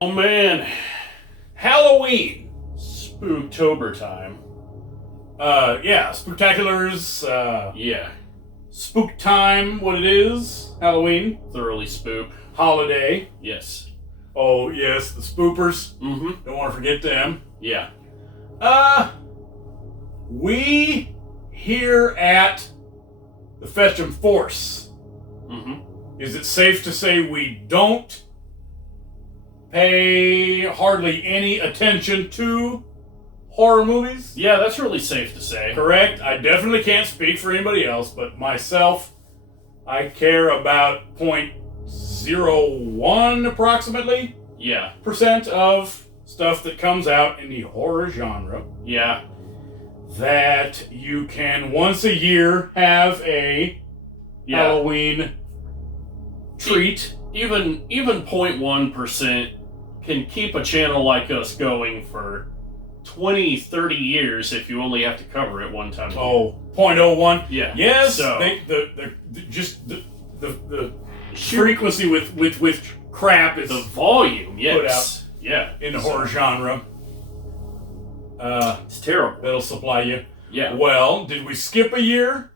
Oh man, Halloween, Spooktober time. Yeah, Spooktaculars, Yeah, Spook time, what it is, Halloween, thoroughly spook. holiday. Yes. Oh yes, the spoopers, Mm-hmm. don't want to forget them. Yeah. We here at the Fetch'em Force, Mm-hmm. is it safe to say we don't pay hardly any attention to horror movies? Yeah, that's really safe to say. Correct. I definitely can't speak for anybody else, but myself, I care about 0.01 approximately Yeah. percent of stuff that comes out in the horror genre Yeah. that you can once a year have a Yeah. Halloween treat. Even 0.1% can keep a channel like us going for 20, 30 years if you only have to cover it one time. Oh, 0.01. Yeah. Yes. So The frequency with which crap is the volume, yes. put out Yeah. in the horror genre. It's terrible. That'll supply you. Yeah. Well, did we skip a year?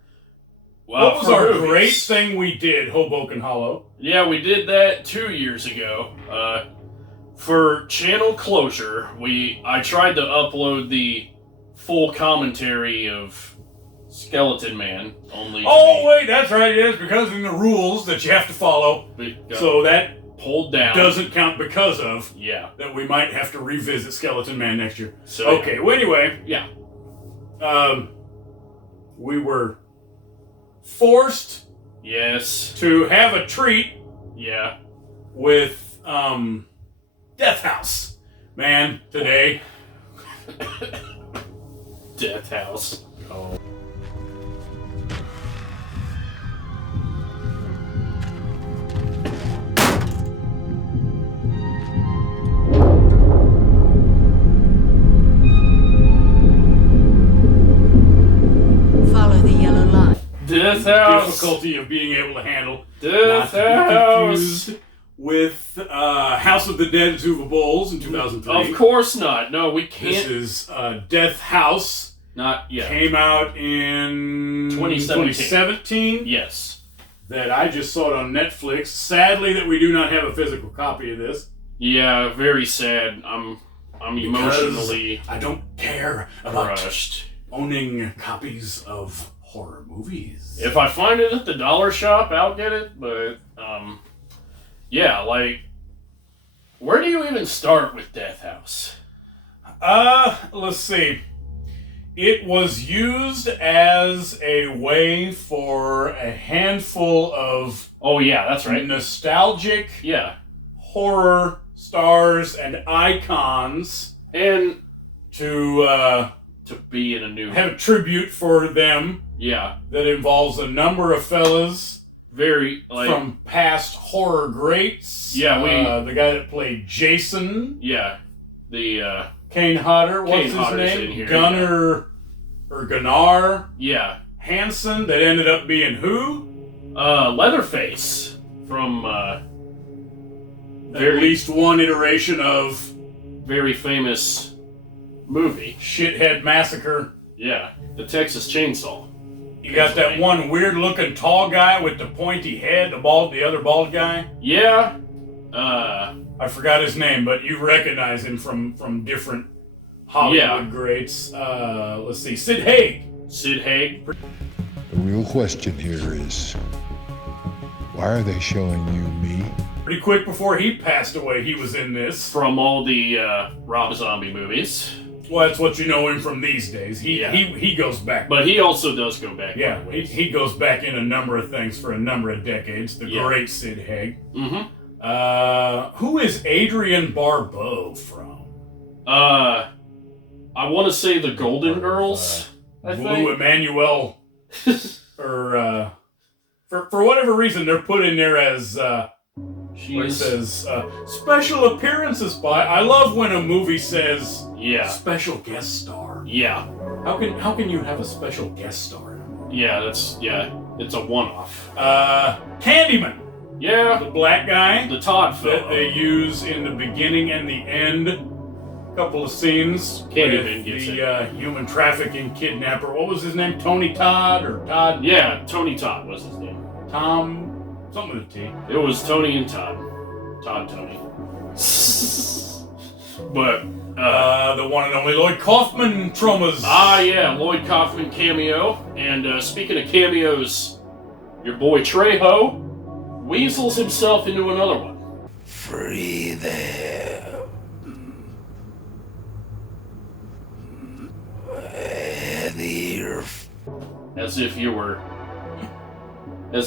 Well, What was for our movies. great thing we did, Hoboken Hollow? Yeah, we did that 2 years ago. For channel closure, I tried to upload the full commentary of Skeleton Man. Wait, that's right. It is because in the rules that you have to follow. So that pulled down. doesn't count because of Yeah. that we might have to revisit Skeleton Man next year. So Okay, well anyway, Yeah. we were forced Yes. to have a treat Yeah. with Death House. Man, today. Death House. Oh. Follow the yellow line. Death House. Difficulty of being able to handle. Death Not to be House. confused with House of the Dead Tuva Bowls in 2003. Of course not. No, we This can't. is Death House. Not yet. Came out in 2017. Yes. That I just saw it on Netflix. Sadly, that we do not have a physical copy of this. Yeah, very sad. I'm emotionally I don't care about crushed. owning copies of horror movies. If I find it at the dollar shop, I'll get it. But yeah, like, where do you even start with Death House? Let's see. It was used as a way for a handful of Oh yeah, that's right. nostalgic Yeah, horror stars and icons and to to be in a new have a tribute for them yeah, that involves a number of fellas very like from past horror greats. Yeah, the guy that played Jason, yeah, the Kane Hodder, what's Kane his Hodder's name? in here, Gunnar yeah, Hansen, that ended up being who? Leatherface from At least one iteration of very famous movie. Shithead Massacre. Yeah, the Texas Chainsaw. You got that one weird-looking tall guy with the pointy head, the other bald guy. Yeah, I forgot his name, but you recognize him from different Hollywood greats. Let's see, Sid Haig. Sid Haig. The real question here is, why are they showing you me? Pretty quick before he passed away, he was in this. From all the Rob Zombie movies. Well, that's what you know him from these days. He goes back. But he also does go back. Yeah, he goes back in a number of things for a number of decades. The great Sid Haig. Mm-hmm. Who is Adrienne Barbeau from? I want to say the Golden Girls. I Lou think. Emmanuel. Or for whatever reason, they're put in there as where it says special appearances by. I love when a movie says special guest star. Yeah. How can you have a special guest star? Yeah, that's It's a one-off. Candyman. Yeah. The black guy. The Todd that fellow. they use in the beginning and the end. Couple of scenes. Candyman with gets the human trafficking kidnapper. What was his name? Tony Todd or Todd? Yeah, Tony Todd was his name. Tom, something with a T. It was Tony and Todd. Todd Tony. But the one and only Lloyd Kaufman traumas. yeah, Lloyd Kaufman cameo. And speaking of cameos, your boy Trejo weasels himself into another one. Free them. As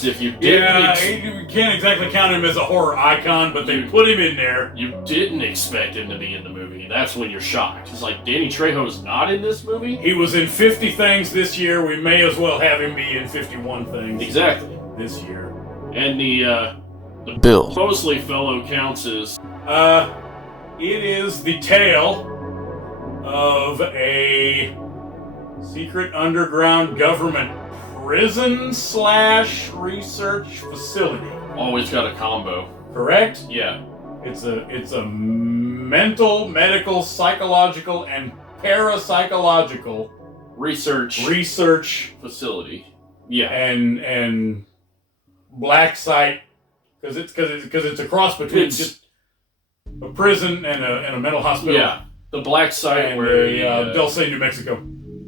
if you didn't. Yeah, you can't exactly count him as a horror icon, but they put him in there. You didn't expect him to be in the movie. That's when you're shocked. It's like, Danny Trejo's not in this movie? He was in 50 Things this year. We may as well have him be in 51 Things. Exactly. This year. And the Bill Mosley fellow counts as... It is the tale of a secret underground government prison/research facility. Always got a combo. Correct? Yeah. It's a mental, medical, psychological, and parapsychological research facility. Yeah. And black site because it's a cross between just a prison and a mental hospital. Yeah. The black site and where they'll say New Mexico.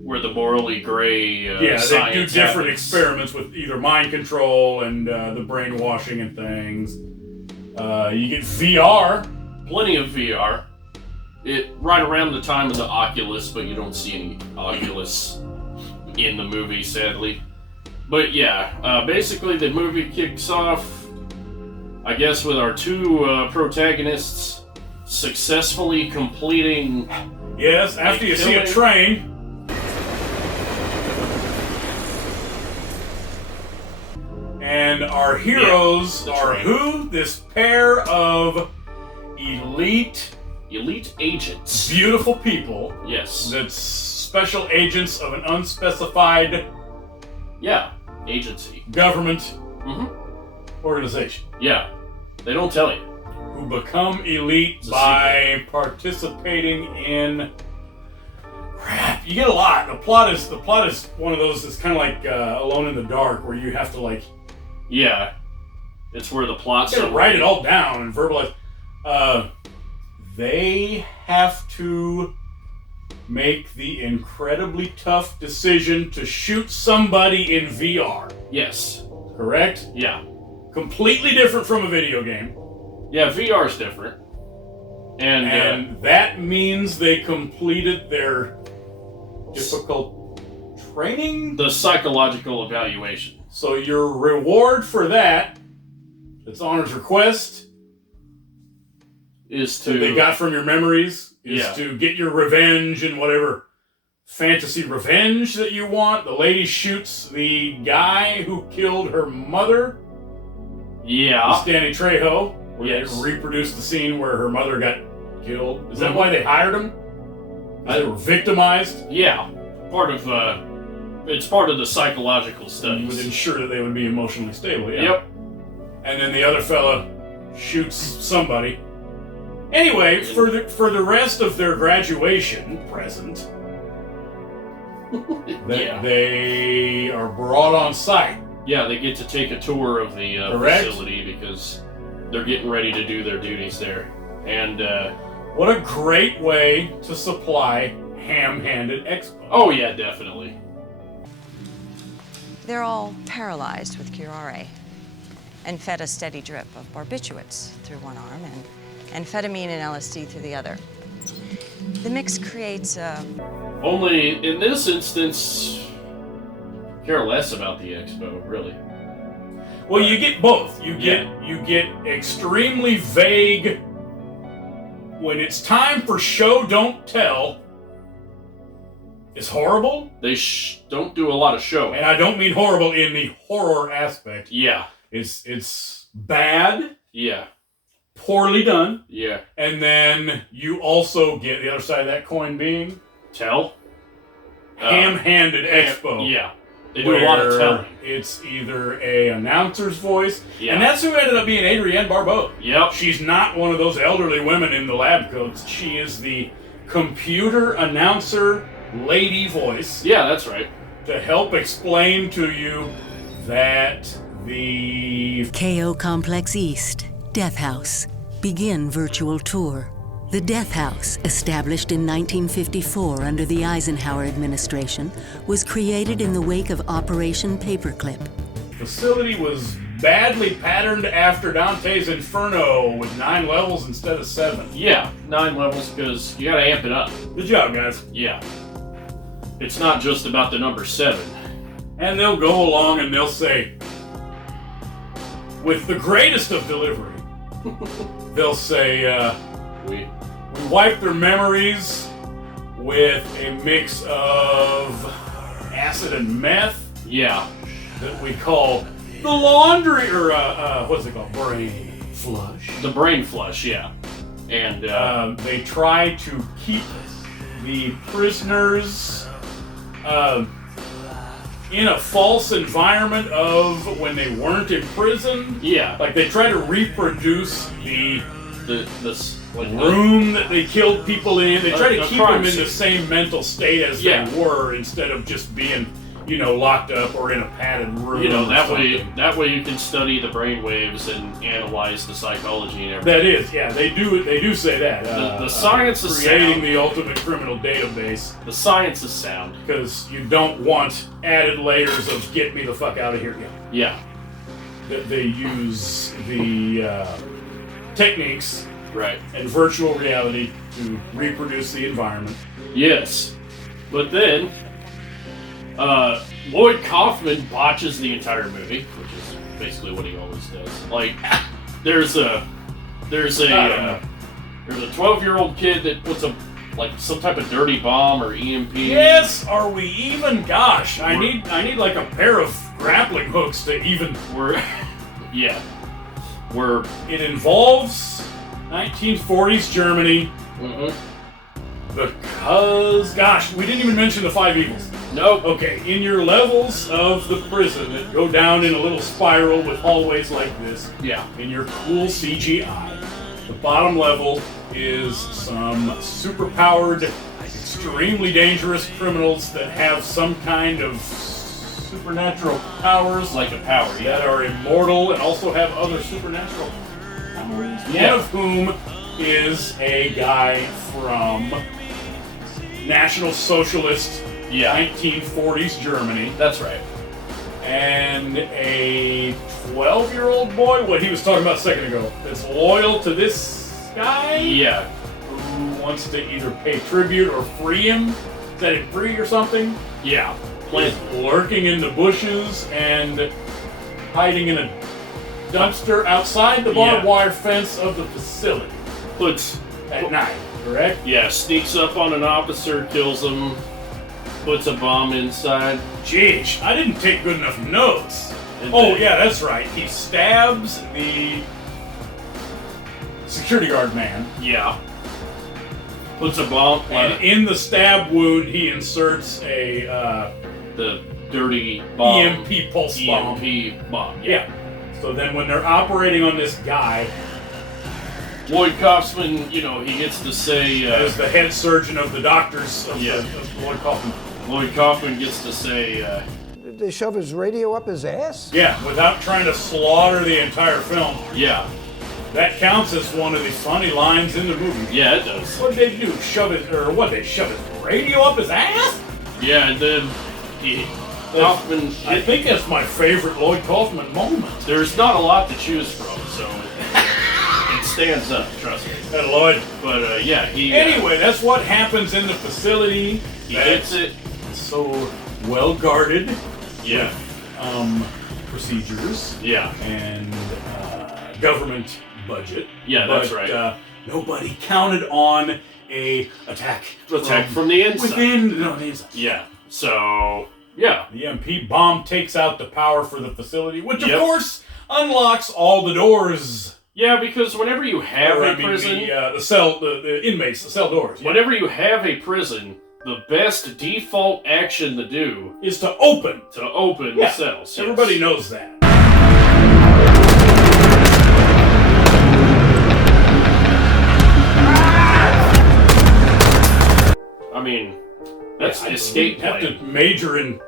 Where the morally gray they do different happens. Experiments with either mind control and the brainwashing and things. You get VR. Plenty of VR. It right around the time of the Oculus, but you don't see any Oculus in the movie, sadly. But yeah, basically the movie kicks off, I guess, with our two protagonists successfully completing... Yes, after you see a train... And our heroes are who? This pair of elite agents. Beautiful people. Yes. That's special agents of an unspecified... Yeah, agency. Government organization. Yeah, they don't tell you. Who become elite by participating in... Crap, you get a lot. The plot is one of those that's kind of like Alone in the Dark, where you have to like... Yeah, it's where the plot's... You gotta write it all down and verbalize. They have to make the incredibly tough decision to shoot somebody in VR. Yes. Correct? Yeah. Completely different from a video game. Yeah, VR's different. And that means they completed their difficult training? The psychological evaluation. So your reward for that, it's Honor's request, is to... that they got from your memories, is to get your revenge and whatever fantasy revenge that you want. The lady shoots the guy who killed her mother. Yeah. It's Danny Trejo. Yes. They reproduced the scene where her mother got killed. Is that why they hired him? They were victimized? Yeah. It's part of the psychological studies. Would ensure that they would be emotionally stable, yeah. Yep. And then the other fella shoots somebody. Anyway, for the rest of their graduation present, they are brought on site. Yeah, they get to take a tour of the facility because they're getting ready to do their duties there. And what a great way to supply ham-handed expo. Oh yeah, definitely. They're all paralyzed with curare and fed a steady drip of barbiturates through one arm and amphetamine and LSD through the other. The mix creates a... Only in this instance, care less about the expo, really. Well, you get both. You get extremely vague when it's time for show don't tell. It's horrible. They don't do a lot of showing. And I don't mean horrible in the horror aspect. Yeah. It's bad. Yeah. Poorly done. Yeah. And then you also get the other side of that coin being... Tell? Ham-handed expo. Yeah. They do a lot of telling. It's either a announcer's voice, Yeah. and that's who ended up being Adrienne Barbeau. Yep. She's not one of those elderly women in the lab coats. She is the computer announcer lady voice Yeah, that's right. to help explain to you that the KO Complex East, Death House. Begin virtual tour. The Death House, established in 1954 under the Eisenhower administration, was created in the wake of Operation Paperclip. facility was badly patterned after Dante's Inferno with 9 levels instead of 7. Yeah, 9 levels because you gotta amp it up. Good job, guys. Yeah. It's not just about the number 7. And they'll go along and they'll say, with the greatest of delivery, they'll say, We we wipe their memories with a mix of acid and meth Yeah. that we call the laundry, or what's it called? Brain flush. The brain flush, yeah. And They try to keep the prisoners in a false environment of when they weren't in prison. yeah, Like they try to reproduce the like room that they killed people in. They try to the keep them crime in the scene. same mental state as Yeah. they were, instead of just being, locked up or in a padded room. or that something. way you can study the brain waves and analyze the psychology and everything. That is, yeah, they do say that. The science is creating sound. the ultimate criminal database, The science is sound. because you don't want added layers of get me the fuck out of here. Yeah. Yeah, That they use the techniques right. and virtual reality to reproduce the environment. Yes, but then Lloyd Kaufman botches the entire movie, which is basically what he always does. Like, there's a 12-year-old kid that puts some type of dirty bomb or EMP. Yes, are we even? Gosh, I need like a pair of grappling hooks to even. We're It involves 1940s Germany. mhm. Because, gosh, we didn't even mention the 5 evils. Nope. Okay, in your levels of the prison that go down in a little spiral with hallways like this, Yeah. in your cool CGI, the bottom level is some super-powered, extremely dangerous criminals that have some kind of supernatural powers, Like a power, that yeah. are immortal and also have other supernatural powers. Yeah. One of whom is a guy from National Socialist Yeah. 1940s Germany, That's right. and a 12-year-old boy, what he was talking about a second ago, that's loyal to this guy, Yeah. who wants to either pay tribute or free him, set him free or something. Yeah. He's lurking in the bushes and hiding in a dumpster outside the barbed Yeah. wire fence of the facility Puts at night, correct? Yeah, sneaks up on an officer, kills him, puts a bomb inside. Jeez, I didn't take good enough notes. And Oh, then- yeah, that's right. He stabs the security guard man, Yeah. Puts a bomb, and in the stab wound, he inserts a the dirty bomb. EMP pulse bomb. EMP bomb. Yeah. So then when they're operating on this guy, Lloyd Kaufman, he gets to say, as the head surgeon of the doctors of, Yeah. of Lloyd Kaufman. Lloyd Kaufman gets to say, Did they shove his radio up his ass? Yeah, without trying to slaughter the entire film. yeah. That counts as one of the funny lines in the movie. Yeah, it does. What'd they do? Shove his radio up his ass? Yeah, and then Kaufman, I think that's my favorite Lloyd Kaufman moment. there's not a lot to choose from, so it stands up, trust me. That Lloyd. But, yeah, he... Anyway, that's what happens in the facility. he hits it. So well guarded. Yeah. Procedures Yeah. and government budget. Yeah, that's But, right. Nobody counted on a attack From the inside. within. No, the inside. Yeah. So, yeah. The EMP bomb takes out the power for the facility, which of Yep. course unlocks all the doors. Yeah, because whenever you have Or, a prison, the inmates, the cell doors. Yeah. whenever you have a prison, the best default action to do is to open. The cells. Yes. Everybody knows that. I mean, that's escape You have plan. to major in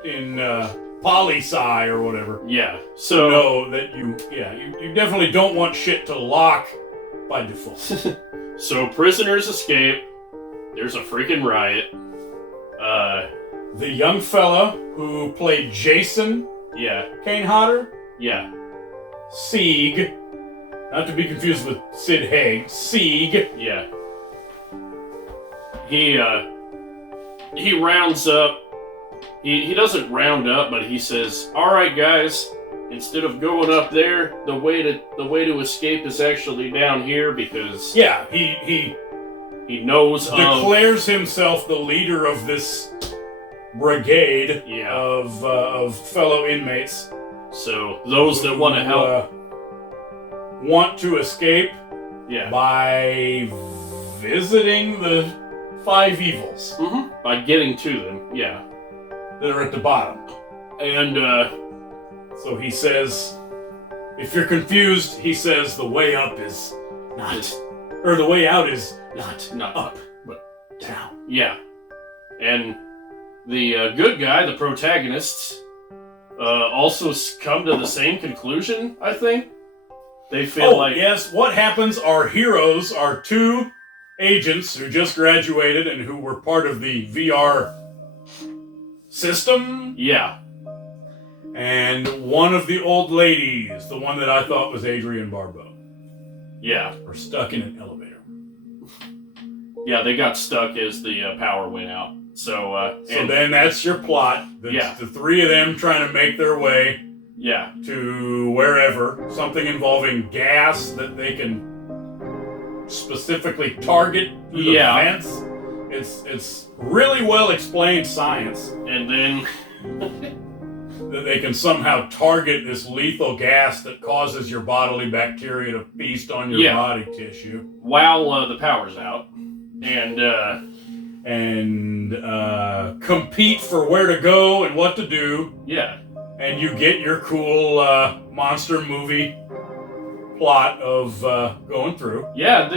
poli-sci or whatever. Yeah. So So know that you definitely don't want shit to lock by default. so prisoners escape. There's a freaking riot. The young fella who played Jason Yeah. Kane Hodder, Yeah. Sieg, not to be confused with Sid Haig, Sieg. Yeah. He rounds up. He doesn't round up, but he says, "All right, guys, instead of going up there, the way to escape is actually down here because Yeah, he he knows of declares himself the leader of this brigade Yeah. of fellow inmates. So those that want to who, help, want to escape yeah, by visiting the 5 evils by getting to them, yeah, that are at the bottom. and So he says, if you're confused, he says the way up is not, or the way out is not up, but down. yeah, and the good guy, the protagonists, also come to the same conclusion. I think they feel like yes, what happens? Our heroes are 2 agents who just graduated and who were part of the VR system. yeah, And one of the old ladies, the one that I thought was Adrienne Barbeau, yeah. are stuck in an elevator. Yeah, they got stuck as the power went out. So, So and then that's your plot. Yeah. The 3 of them trying to make their way yeah, to wherever, something involving gas that they can specifically target through the Yeah. vents. It's really well explained science and then that they can somehow target this lethal gas that causes your bodily bacteria to feast on your Yeah. body tissue. while the power's out, and compete for where to go and what to do, yeah, and you get your cool monster movie plot of going through. yeah,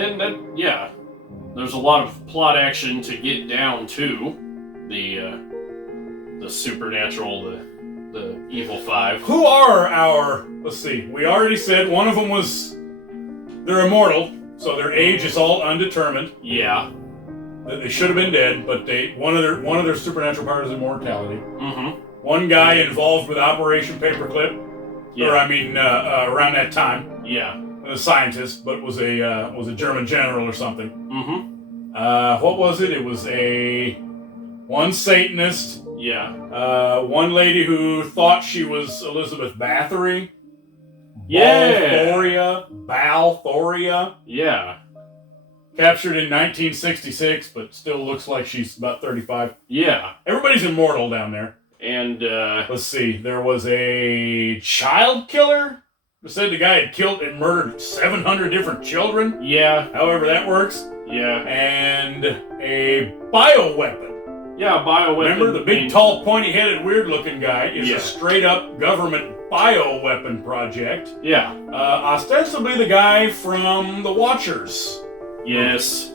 there's a lot of plot action to get down to the supernatural, the evil 5. Who are our? Let's see. We already said one of them was. They're immortal, so their age is all undetermined. Yeah. They should have been dead, but one of their supernatural powers is immortality. Mm-hmm. One guy involved with Operation Paperclip, Yeah. or I mean, around that time, Yeah. a scientist, but was a German general or something. Mm-hmm. What was it? It was one Satanist, Yeah. one lady who thought she was Elizabeth Bathory. Yeah. Balthoria. Yeah. Captured in 1966, but still looks like she's about 35. Yeah. Everybody's immortal down there. And Let's see. There was a child killer who said the guy had killed and murdered 700 different children. yeah. However that works. Yeah. And a bioweapon. Yeah. Bioweapon. Remember, the big, tall, pointy-headed, weird-looking guy is Yeah. a straight-up government bioweapon project. Yeah. Ostensibly the guy from The Watchers. Yes.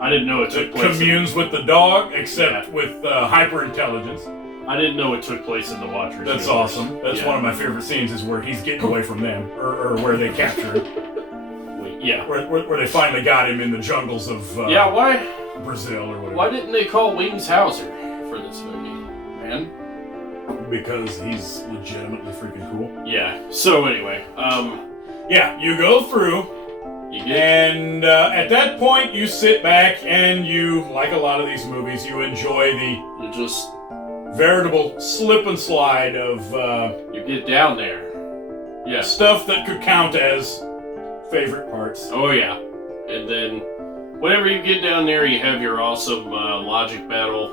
I didn't know it took That place. communes with the dog, except with hyper-intelligence. I didn't know it took place in the Watchers. That's universe. awesome. That's Yeah. one of my favorite scenes is where he's getting away from them, or where they capture him. Yeah. Where they finally got him in the jungles of Yeah. Why? Brazil or whatever. Why didn't they call Wings Hauser for this movie, man? Because he's legitimately freaking cool. Yeah. So anyway, Yeah, you go through, you get and at that point you sit back and you, like a lot of these movies, you enjoy the you just veritable slip and slide of you get down there. Yes. stuff that could count as favorite parts. Oh yeah. And then whenever you get down there, you have your awesome logic battle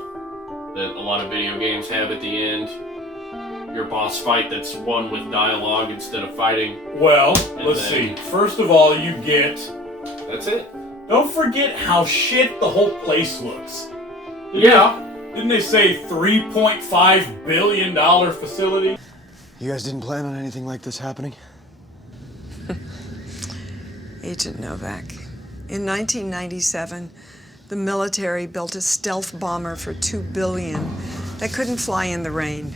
that a lot of video games have at the end. Your boss fight that's won with dialogue instead of fighting. Well, And let's then- see. First of all, you get... That's it. Don't forget how shit the whole place looks. Didn't they say $3.5 billion facility? You guys didn't plan on anything like this happening? Agent Novak, in 1997, the military built a stealth bomber for $2 billion that couldn't fly in the rain.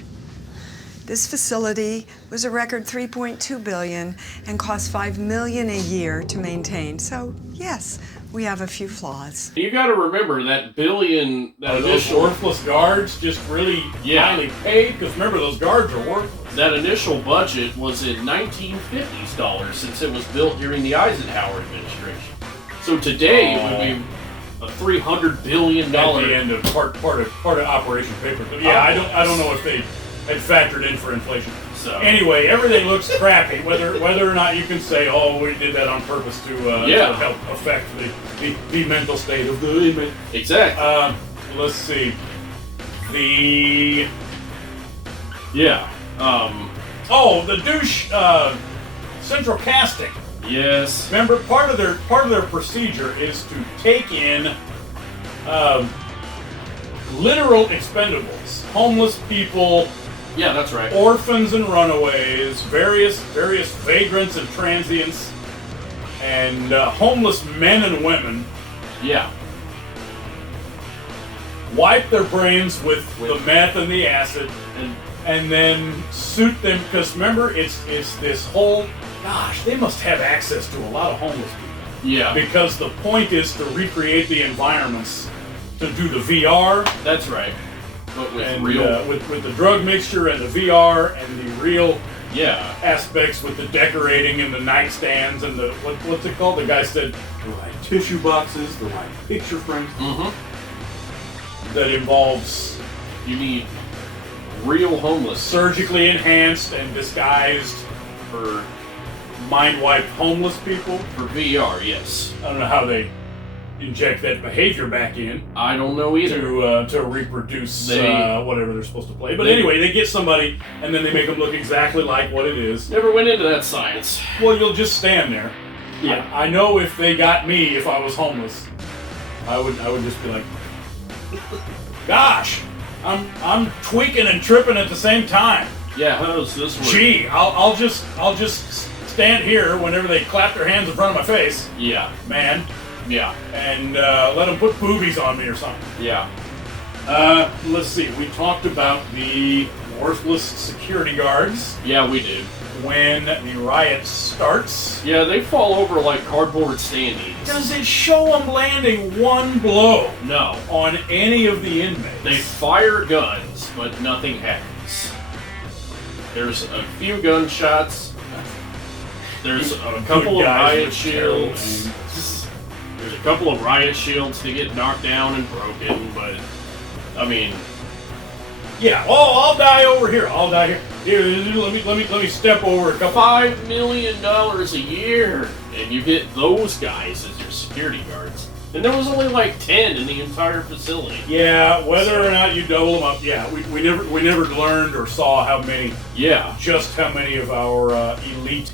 This facility was a record $3.2 billion and cost $5 million a year to maintain. So, yes, we have a few flaws. You got to remember that billion, that those initial worthless guards just really highly paid? Because remember, those guards are worthless. that initial budget was in 1950s dollars since it was built during the Eisenhower administration. So today it would be a $300 billion. At the end of part of Operation Paperclip. Yeah, I don't know if they had factored in for inflation. So anyway, everything looks crappy. Whether or not you can say, "Oh, we did that on purpose to help affect the mental state of the inmate." Exactly. Let's see. The douche central casting. Yes. Remember, part of their procedure is to take in literal expendables, homeless people. Yeah, that's right. Orphans and runaways, various vagrants and transients, and homeless men and women. Yeah. Wipe their brains with the meth and the acid, and then suit them. Because remember, it's this whole. Gosh, they must have access to a lot of homeless people. Yeah. Because the point is to recreate the environments, to do the VR. That's right. But with and real with the drug mixture and the VR and the real aspects with the decorating and the nightstands and the what's it called? The guy said the right tissue boxes, the right picture frames. Mm-hmm. That involves you need real homeless, surgically enhanced and disguised for mind-wiped homeless people for VR. Yes. I don't know how they inject that behavior back in. I don't know either. To reproduce whatever they're supposed to play. But anyway, they get somebody and then they make them look exactly like what it is. Never went into that science. Well, you'll just stand there. Yeah. I know if they got me, if I was homeless, I would just be like, gosh, I'm tweaking and tripping at the same time. Yeah, how does this work? Gee, I'll just stand here whenever they clap their hands in front of my face. Yeah. Man. Yeah. And let them put boobies on me or something. Yeah. Let's see. We talked about the worthless security guards. Yeah, we did. When the riot starts. Yeah, they fall over like cardboard standees. Does it show them landing one blow? No. On any of the inmates? They fire guns, but nothing happens. There's a few gunshots. There's a couple of riot shields. There's a couple of riot shields to get knocked down and broken, but I mean, yeah. Oh, I'll die over here. I'll die here. Here, let me step over a couple. $5 million a year, and you get those guys as your security guards. And there was only like 10 in the entire facility. Yeah, whether or not you double them up. Yeah, we never learned or saw how many. Yeah, just how many of our elite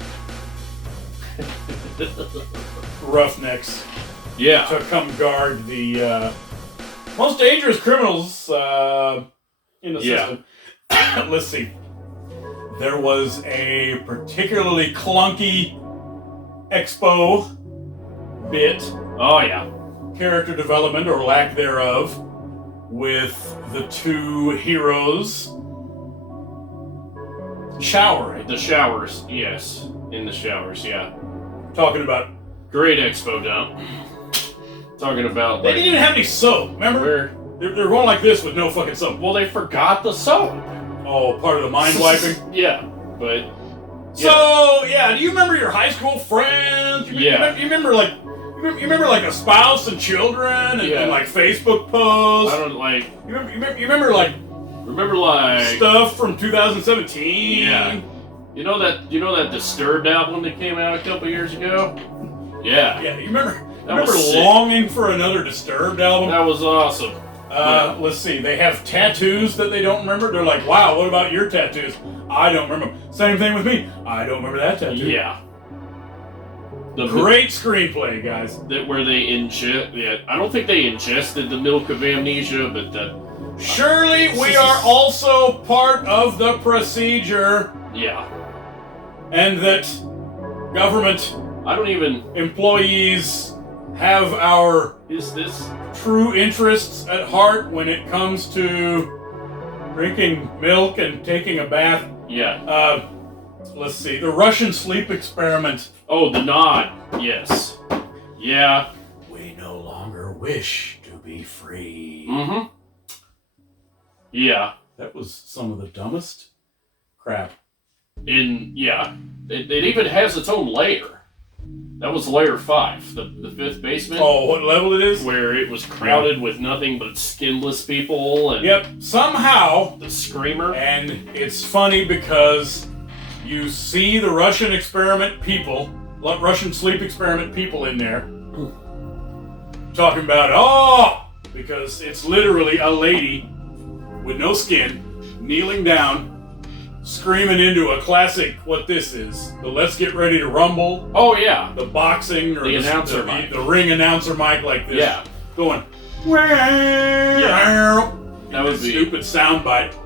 roughnecks. Yeah. To come guard the most dangerous criminals in the system. Let's see. There was a particularly clunky expo bit. Oh, yeah. Character development or lack thereof with the two heroes showering. The showers, yes. In the showers, yeah. Talking about great expo dump. Talking about they didn't even have any soap. Remember? They're going like this with no fucking soap. Well, they forgot the soap. Oh, part of the mind wiping. Yeah, but yeah. So yeah, do you remember your high school friends? You remember like a spouse and children and like Facebook posts. I don't like. You remember like stuff from 2017. Yeah. You know that Disturbed album that came out a couple years ago? Yeah. Yeah. You remember longing for another Disturbed album? That was awesome. Let's see. They have tattoos that they don't remember. They're like, wow, what about your tattoos? I don't remember. Same thing with me. I don't remember that tattoo. Yeah. Great screenplay, guys. Where they ingest. Yeah, I don't think they ingested the milk of amnesia, but surely we are also part of the procedure. Yeah. And that government employees have our true interests at heart when it comes to drinking milk and taking a bath. Yeah. Let's see. The Russian sleep experiment. Oh, the nod. Yes. Yeah. We no longer wish to be free. Mm-hmm. Yeah. That was some of the dumbest crap. It even has its own layer. That was layer 5, the fifth basement. Oh, what level it is? Where it was crowded with nothing but skinless people. And yep, somehow. The screamer. And it's funny because you see the Russian sleep experiment people in there talking about, because it's literally a lady with no skin kneeling down, screaming into a classic, what this is, the Let's Get Ready to Rumble. Oh, yeah. The boxing or the announcer mic. The ring announcer mic like this. Yeah. Going, yeah. That was stupid soundbite.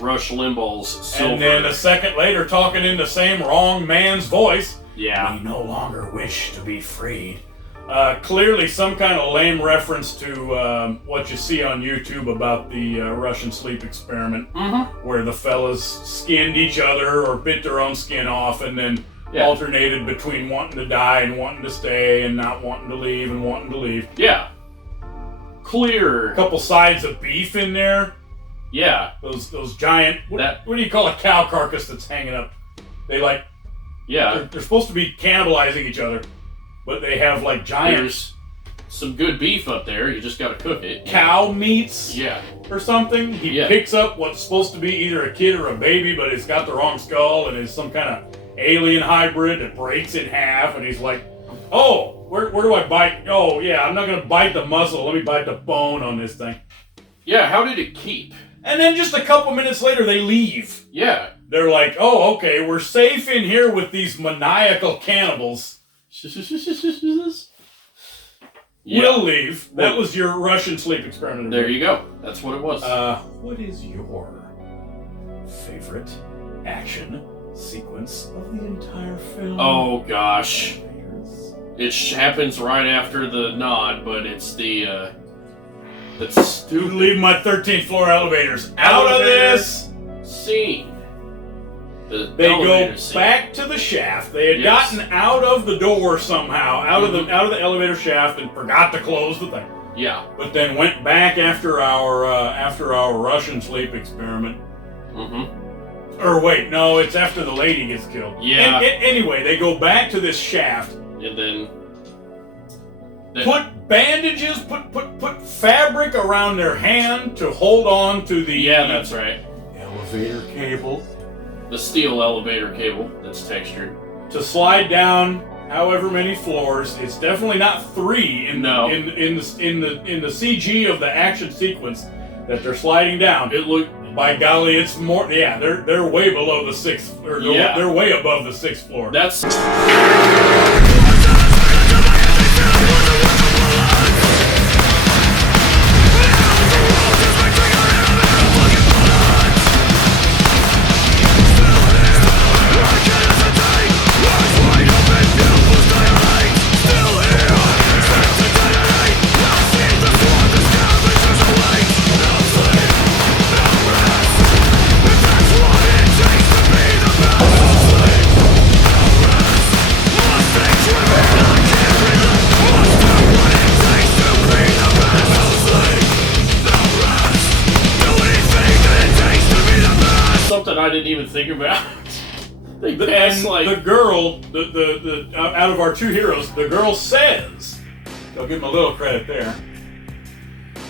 Rush Limbaugh's silver. And then a second later, talking in the same wrong man's voice. Yeah. We no longer wish to be freed. Clearly some kind of lame reference to what you see on YouTube about the Russian sleep experiment, where the fellas skinned each other or bit their own skin off and then alternated between wanting to die and wanting to stay and not wanting to leave and wanting to leave. Yeah. Clear. A couple sides of beef in there. Yeah. Those giant, what do you call a cow carcass that's hanging up? They they're supposed to be cannibalizing each other. But they have giant. There's some good beef up there. You just gotta cook it. Cow meats. Yeah. Or something. He picks up what's supposed to be either a kid or a baby, but it's got the wrong skull and is some kind of alien hybrid that breaks in half. And he's like, "Oh, where do I bite? Oh yeah, I'm not gonna bite the muscle. Let me bite the bone on this thing." Yeah. How did it keep? And then just a couple minutes later, they leave. Yeah. They're like, "Oh, okay, we're safe in here with these maniacal cannibals." We'll leave. That was your Russian sleep experiment. There you go. That's what it was. What is your favorite action sequence of the entire film? Oh gosh. It happens right after the nod, but it's the stupid. Leave my 13th floor elevators out of this scene. They go back to the shaft. They had gotten out of the door somehow, out of the elevator shaft, and forgot to close the thing. Yeah. But then went back after our Russian sleep experiment. Or wait, no, it's after the lady gets killed. Yeah. Anyway, they go back to this shaft. And then put bandages, put fabric around their hand to hold on to the. Yeah, that's right. Elevator cable. The steel elevator cable that's textured. To slide down however many floors. It's definitely not 3 in the CG of the action sequence that they're sliding down. It looked, by golly, it's more. Yeah, they're way below the 6th, or they're way above the 6th floor. That's. Something I didn't even think about. The girl, the out of our 2 heroes, the girl says, I'll give him a little credit there.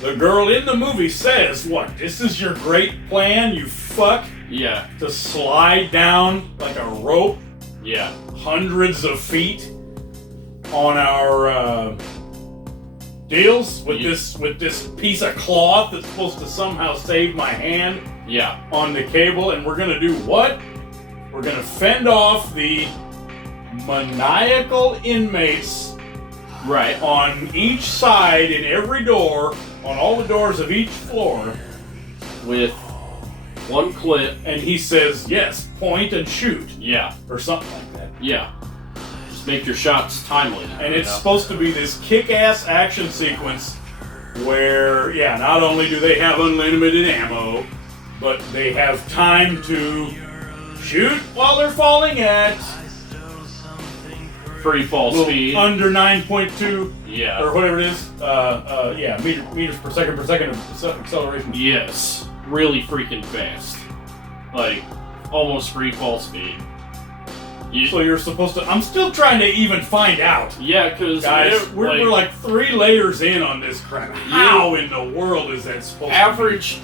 The girl in the movie says, "What? This is your great plan, you fuck?" Yeah. To slide down like a rope. Yeah. Hundreds of feet on our deals with this piece of cloth that's supposed to somehow save my hand. Yeah. On the cable, and we're gonna do what? We're gonna fend off the maniacal inmates Right. on each side in every door, on all the doors of each floor. With one clip. And he says, yes, point and shoot. Yeah. Or something like that. Yeah. Just make your shots timely. And it's supposed to be this kick-ass action sequence where, yeah, not only do they have unlimited ammo, but they have time to shoot while they're falling at free fall speed. Under 9.2. Yeah. Or whatever it is. Meters per second of acceleration. Yes. Really freaking fast. Like, almost free fall speed. So you're supposed to... I'm still trying to even find out. Yeah, because... Guys, we're like 3 layers in on this crap. How in the world is that supposed to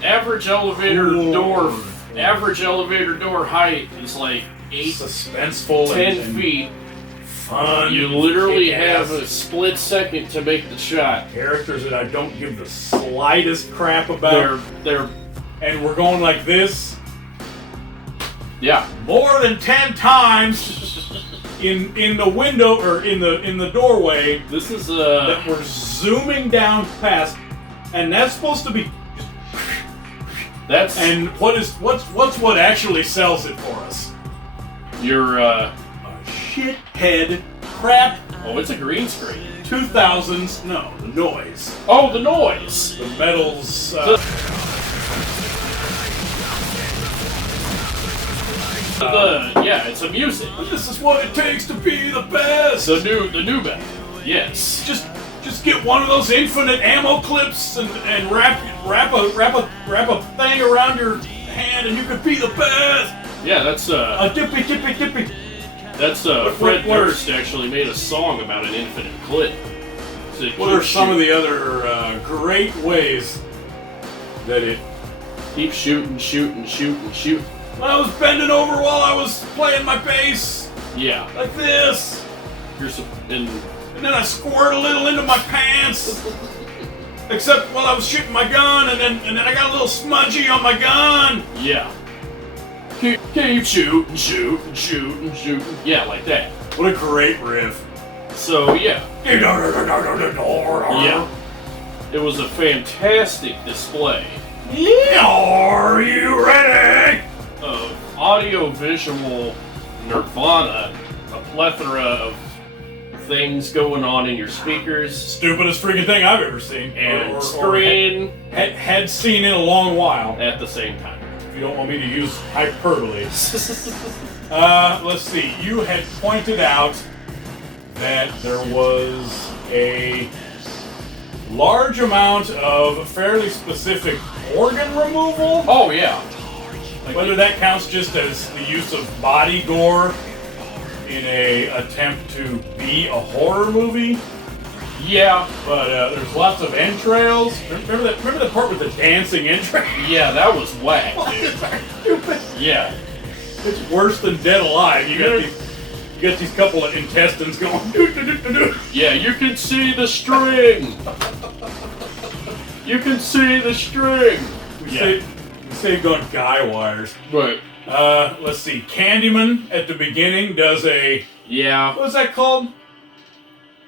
be? Average elevator door... Average elevator door height is like 8... Suspenseful 10 feet. Fun. You literally have a split second to make the shot. Characters that I don't give the slightest crap about. They're... And we're going like this. Yeah. More than 10 times in the window or in the doorway. This is that we're zooming down past, and that's supposed to be. That's and what's what actually sells it for us? Your a shithead crap. Oh, it's a green screen. 2000s. No, the noise. Oh, the noise. The metals. Yeah, it's a music. This is what it takes to be the best. The new metal. Yes. Just get one of those infinite ammo clips and wrap a thing around your hand, and you could be the best. Yeah, that's a dippy. That's Fred Durst actually made a song about an infinite clip. So what are some of the other great ways that it keeps shooting? When I was bending over while I was playing my bass. Yeah. Like this. And then I squirt a little into my pants. Except while I was shooting my gun, and then I got a little smudgy on my gun. Yeah. Keep shooting. Yeah, like that. What a great riff. So, yeah. Yeah. It was a fantastic display. Yeah, are you ready? Of audio-visual nirvana, a plethora of things going on in your speakers. Stupidest freaking thing I've ever seen. And screen. Had seen in a long while. At the same time. If you don't want me to use hyperbole. Let's see. You had pointed out that there was a large amount of fairly specific organ removal. Oh, yeah. Like whether that counts just as the use of body gore in a attempt to be a horror movie. Yeah. But there's lots of entrails. Remember the part with the dancing entrails? Yeah, that was whack, dude. Yeah. It's worse than Dead Alive. You got these couple of intestines going. Yeah, you can see the string. You can see the string. We saved on guy wires. Right. Let's see. Candyman at the beginning does a what's that called?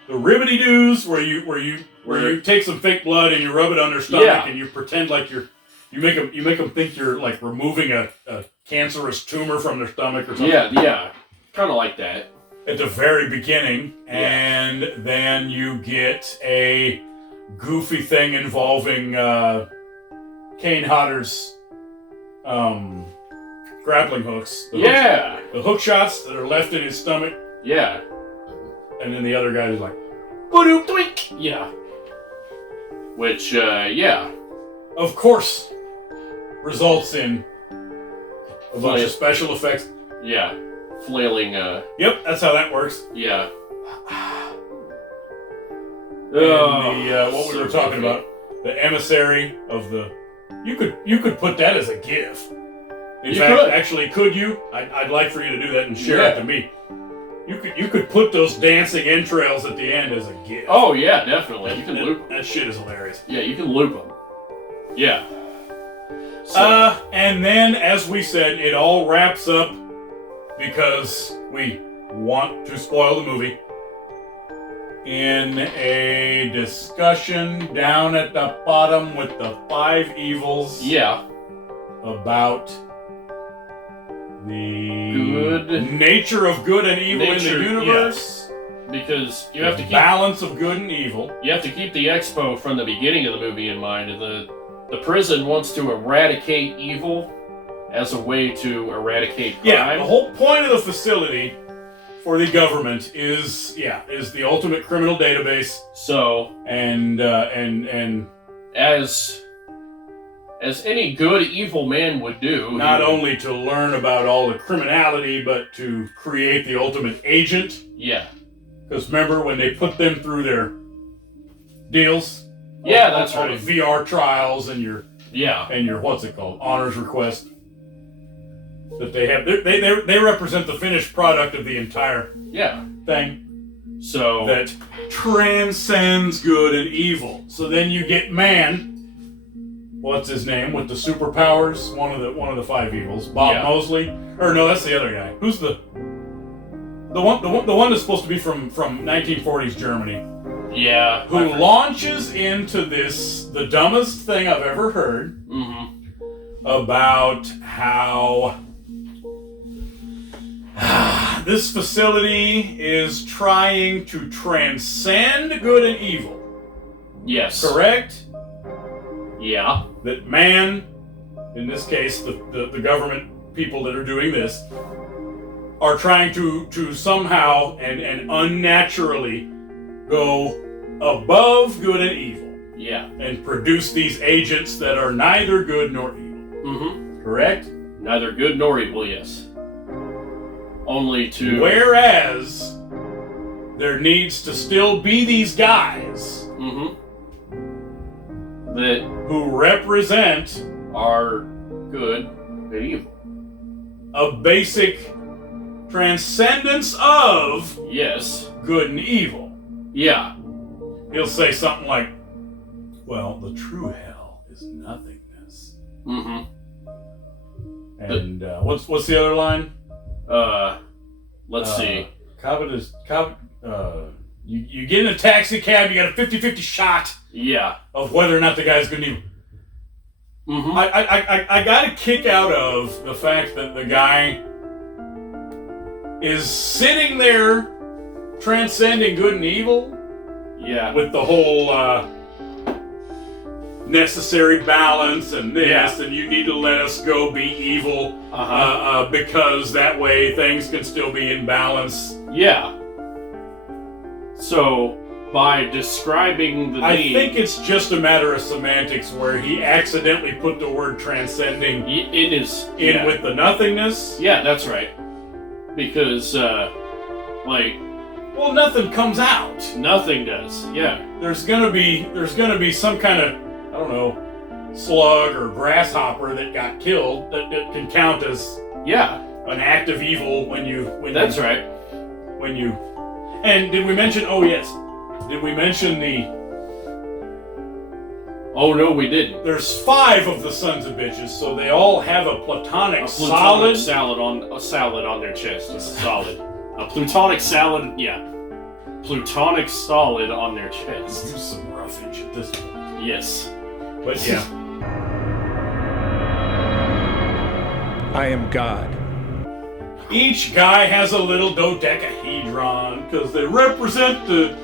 The ribbity doos, where you take some fake blood and you rub it on their stomach and you pretend like you make them think you're like removing a cancerous tumor from their stomach or something. Yeah, kind of like that. At the very beginning, and then you get a goofy thing involving Kane Hodder's grappling hooks. The hook shots that are left in his stomach. Yeah. And then the other guy is like, "Ba-doop doink." Yeah. Which, of course, results in a bunch of special effects. Yeah. Flailing, Yep, that's how that works. Yeah. And what we were talking about, the emissary of the... You could put that as a GIF. In fact, actually, could you? I'd like for you to do that and share it to me. You could put those dancing entrails at the end as a GIF. Oh yeah, definitely. You can loop them. That shit is hilarious. Yeah, you can loop them. Yeah. So. And then, as we said, it all wraps up because we want to spoil the movie, in a discussion down at the bottom with the 5 evils. Yeah. About the nature of good and evil in the universe. Yes. Because you have to keep balance of good and evil. You have to keep the expo from the beginning of the movie in mind. The prison wants to eradicate evil as a way to eradicate crime. Yeah, the whole point of the facility for the government is the ultimate criminal database. So and as any good evil man would do, not only to learn about all the criminality, but to create the ultimate agent. Yeah. Because remember when they put them through their deals? Yeah, that's right. All the VR trials and your what's it called? Honors request. That they have, they represent the finished product of the entire thing. So that transcends good and evil. So then you get man. What's his name with the superpowers? One of the 5 evils. Bob Mosley, or no, that's the other guy. Who's the one that's supposed to be from 1940s Germany? Yeah. Who launches into the dumbest thing I've ever heard about how this facility is trying to transcend good and evil. Yes. Correct? Yeah. That man, in this case, the government people that are doing this, are trying to somehow and unnaturally go above good and evil. Yeah. And produce these agents that are neither good nor evil. Correct? Neither good nor evil, yes. Only to... Whereas, there needs to still be these guys who represent our good and evil. A basic transcendence of good and evil. Yeah. He'll say something like, well, the true hell is nothingness. And what's the other line? Let's see. You get in a taxi cab, you got a 50-50 shot of whether or not the guy's good and evil. I got a kick out of the fact that the guy is sitting there transcending good and evil. Yeah. With the whole necessary balance and this, and you need to let us go be evil because that way things can still be in balance. Yeah. So, by describing the I think it's just a matter of semantics where he accidentally put the word transcending with the nothingness. Yeah, that's right. Because, well, nothing comes out. Nothing does. Yeah. There's gonna be some kind of, I don't know, slug or grasshopper that got killed that can count as an act of evil when that's right. When you, and did we mention? Oh yes, did we mention the? Oh no, we didn't. There's 5 of the sons of bitches, so they all have a plutonic salad on their chest. It's solid. A plutonic salad, plutonic solid on their chest. Do some roughage at this point. Yes. But yeah. I am God. Each guy has a little dodecahedron because they represent the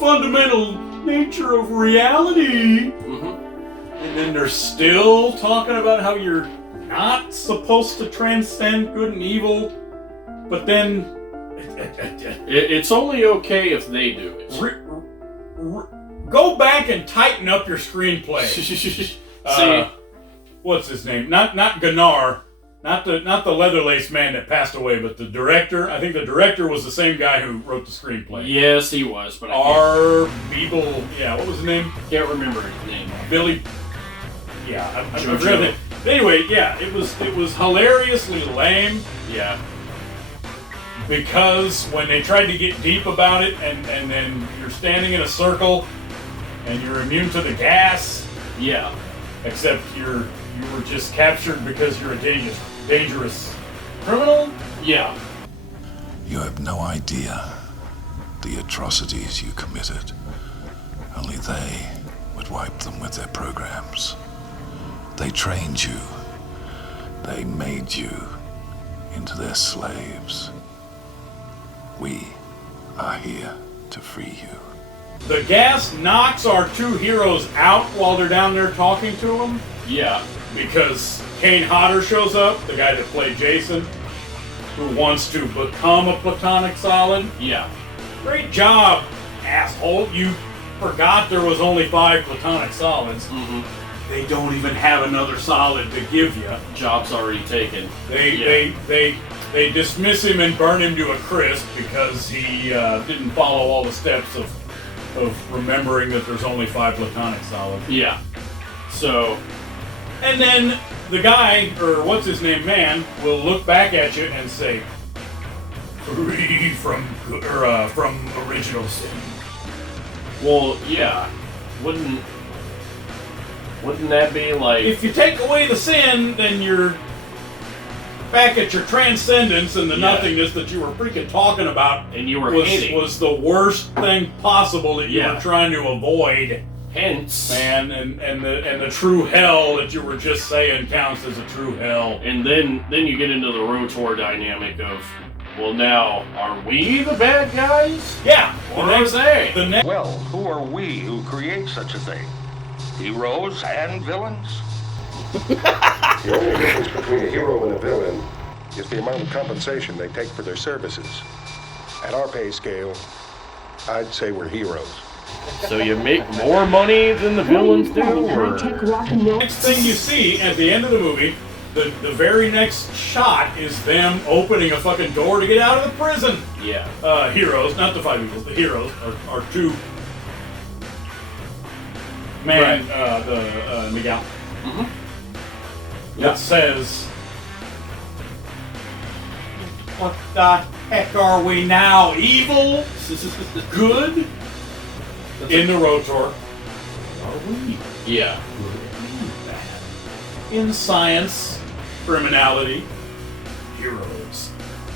fundamental nature of reality. And then they're still talking about how you're not supposed to transcend good and evil, but then it's only okay if they do it. Go back and tighten up your screenplay. See, what's his name? Not Gunnar, not the Leatherlace man that passed away, but the director. I think the director was the same guy who wrote the screenplay. Yes, he was. But R. Beeble. Yeah, what was his name? Can't remember his name. Billy. Yeah, I forgot it. Anyway, yeah, it was hilariously lame. Yeah. Because when they tried to get deep about it, and then you're standing in a circle, and you're immune to the gas. Yeah. Except you were just captured because you're a dangerous criminal. Yeah. You have no idea the atrocities you committed. Only they would wipe them with their programs. They trained you. They made you into their slaves. We are here to free you. The gas knocks our two heroes out while they're down there talking to them. Yeah. Because Kane Hodder shows up, the guy that played Jason, who wants to become a platonic solid. Yeah. Great job, asshole. You forgot there was only 5 platonic solids. Mm-hmm. They don't even have another solid to give you. Job's already taken. They dismiss him and burn him to a crisp because he didn't follow all the steps of remembering that there's only 5 platonic solids. Yeah. So... And then the guy, or what's his name, man, will look back at you and say, "Free from original sin." Well, yeah. Wouldn't that be like... If you take away the sin, then you're back at your transcendence and the nothingness that you were freaking talking about. And you were hating. Was the worst thing possible that you were trying to avoid. Hence, man, and the true hell that you were just saying counts as a true hell. And then you get into the Rotor dynamic of, well, now are we the bad guys? Yeah, or are they? Well, who are we who create such a thing? Heroes and villains? The only difference between a hero and a villain is the amount of compensation they take for their services. At our pay scale, I'd say we're heroes. So you make more money than the villains do? Or? Next thing you see at the end of the movie, the very next shot is them opening a fucking door to get out of the prison. Yeah. Heroes, not the 5 Eagles, the heroes are 2. Man, the Miguel. Mm-hmm. That says, "What the heck are we now? Evil? Good?" In the Rotor, are we? Yeah. In science, criminality, heroes,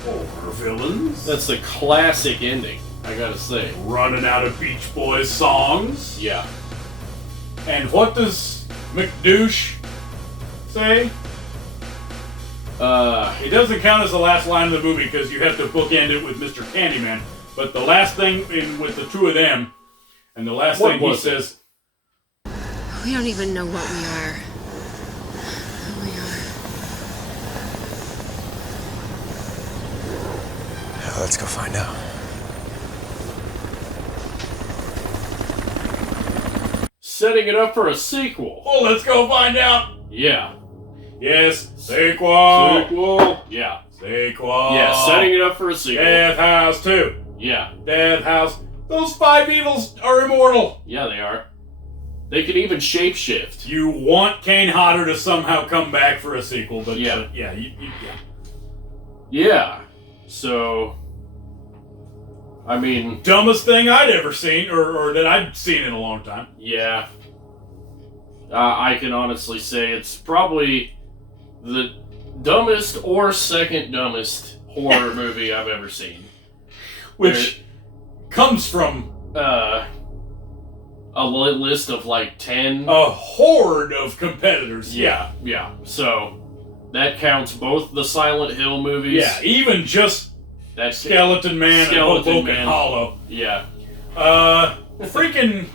or villains. That's the classic ending, I gotta say. Running out of Beach Boys songs. Yeah. And what does McDouche say? It doesn't count as the last line of the movie because you have to bookend it with Mr. Candyman. But the last thing with the 2 of them, and the last thing he says, "We don't even know what we are. Who we are." Let's go find out. Setting it up for a sequel. "Oh, let's go find out." Yeah. Yes, sequel. Sequel. Yeah. Sequel. Yeah, setting it up for a sequel. Death House 2. Yeah. Death House. Those 5 evils are immortal. Yeah, they are. They can even shapeshift. You want Kane Hodder to somehow come back for a sequel, but yeah. Yeah. Yeah. So, I mean... Dumbest thing I'd ever seen, or that I'd seen in a long time. Yeah. I can honestly say it's probably the dumbest or second dumbest horror movie I've ever seen. Which comes from a list of like 10. A horde of competitors. Yeah. So that counts both the Silent Hill movies. Yeah, even just that Skeleton Man and Hoboken Hollow. Yeah. Freaking.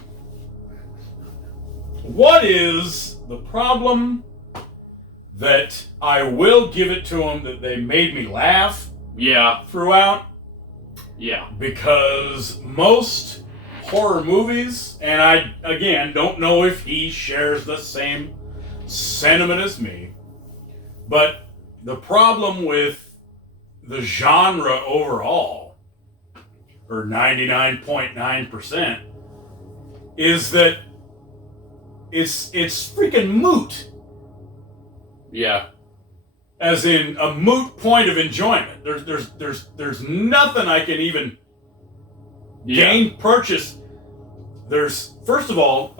What is the problem that I will give it to them that they made me laugh? Yeah. Throughout? Yeah. Because most horror movies, and I, again, don't know if he shares the same sentiment as me, but the problem with the genre overall, or 99.9%, is that it's freaking moot. Yeah. As in a moot point of enjoyment. There's nothing I can even gain purchase. First of all,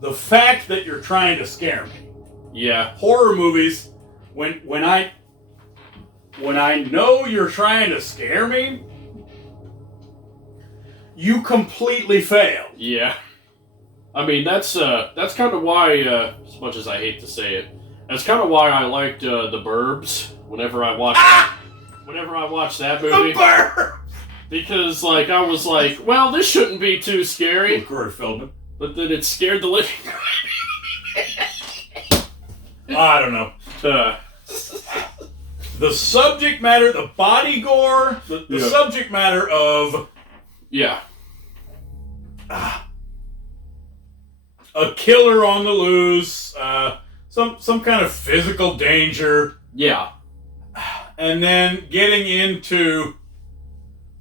the fact that you're trying to scare me. Yeah. Horror movies, when I when I know you're trying to scare me, you completely fail. Yeah. I mean, that's kind of why, as much as I hate to say it, that's kind of why I liked The Burbs whenever I watched that movie. The Burbs! Because, like, I was like, well, this shouldn't be too scary. Corey Feldman. But then it scared the living I don't know. The subject matter, the body gore, the subject matter of... Yeah. A killer on the loose, some kind of physical danger. Yeah. And then getting into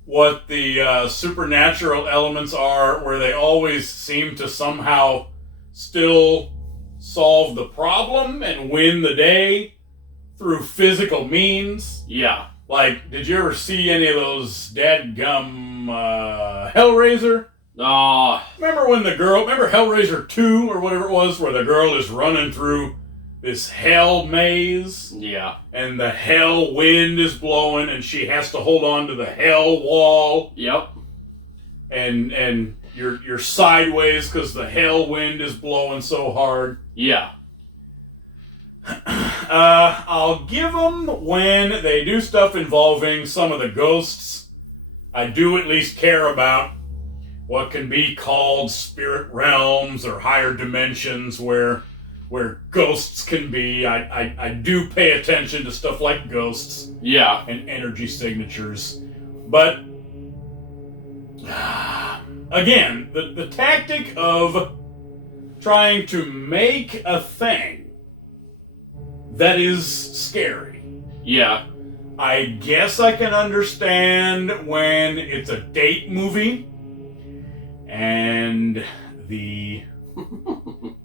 what the supernatural elements are, where they always seem to somehow still solve the problem and win the day through physical means. Yeah. Like, did you ever see any of those dadgum Hellraiser? Remember Hellraiser 2 or whatever it was, where the girl is running through this hell maze? Yeah. And the hell wind is blowing and she has to hold on to the hell wall. Yep. And you're sideways because the hell wind is blowing so hard. Yeah. I'll give them when they do stuff involving some of the ghosts. I do at least care about what can be called spirit realms or higher dimensions where ghosts can be. I do pay attention to stuff like ghosts. Yeah. And energy signatures. But again, the tactic of trying to make a thing that is scary. Yeah. I guess I can understand when it's a date movie and the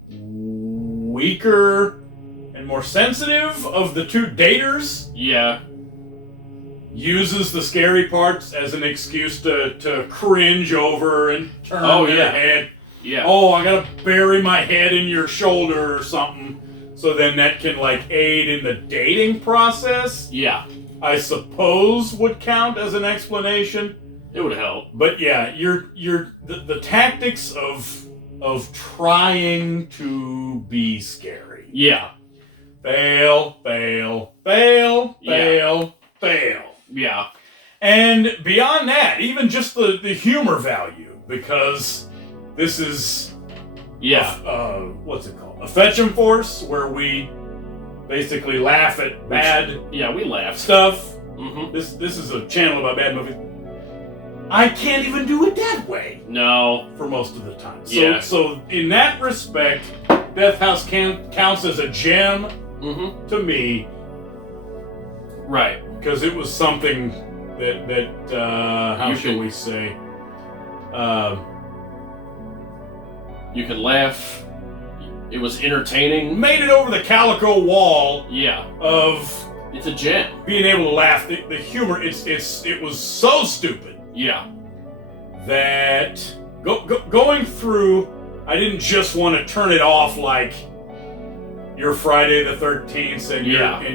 weaker and more sensitive of the two daters uses the scary parts as an excuse to cringe over and turn their head. Yeah. Oh, I gotta bury my head in your shoulder or something. So then that can, like, aid in the dating process. Yeah. I suppose would count as an explanation. It would help. But yeah, the tactics of trying to be scary. Yeah. Fail. Yeah. And beyond that, even just the humor value, because this is what's it called? A Fetch'em Force, where we basically laugh at bad we laugh stuff. Mm-hmm. This is a channel about bad movies. I can't even do it that way. No. For most of the time. Yeah. So in that respect, Death House counts as a gem to me. Right. Because it was something that how shall we say? You could laugh. It was entertaining. Made it over the calico wall. Yeah. It's a gem. Being able to laugh. The humor. It was so stupid. Yeah. That going through, I didn't just want to turn it off like you're Friday the 13th and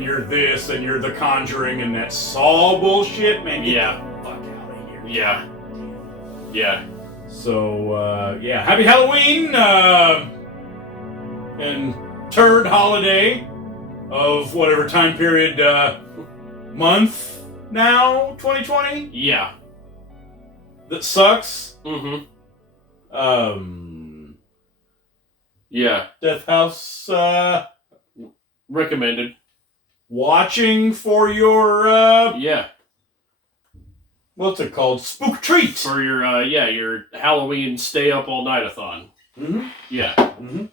you're this and you're The Conjuring and that Saw bullshit, man. Get the fuck out of here. Yeah. Yeah. So happy Halloween and turd holiday of whatever time period month now, 2020. Yeah. That sucks. Mm-hmm. Yeah. Death House recommended. Watching for your what's it called? Spook treats. For your your Halloween stay up all night-a-thon. Mm-hmm. Yeah. Mm-hmm.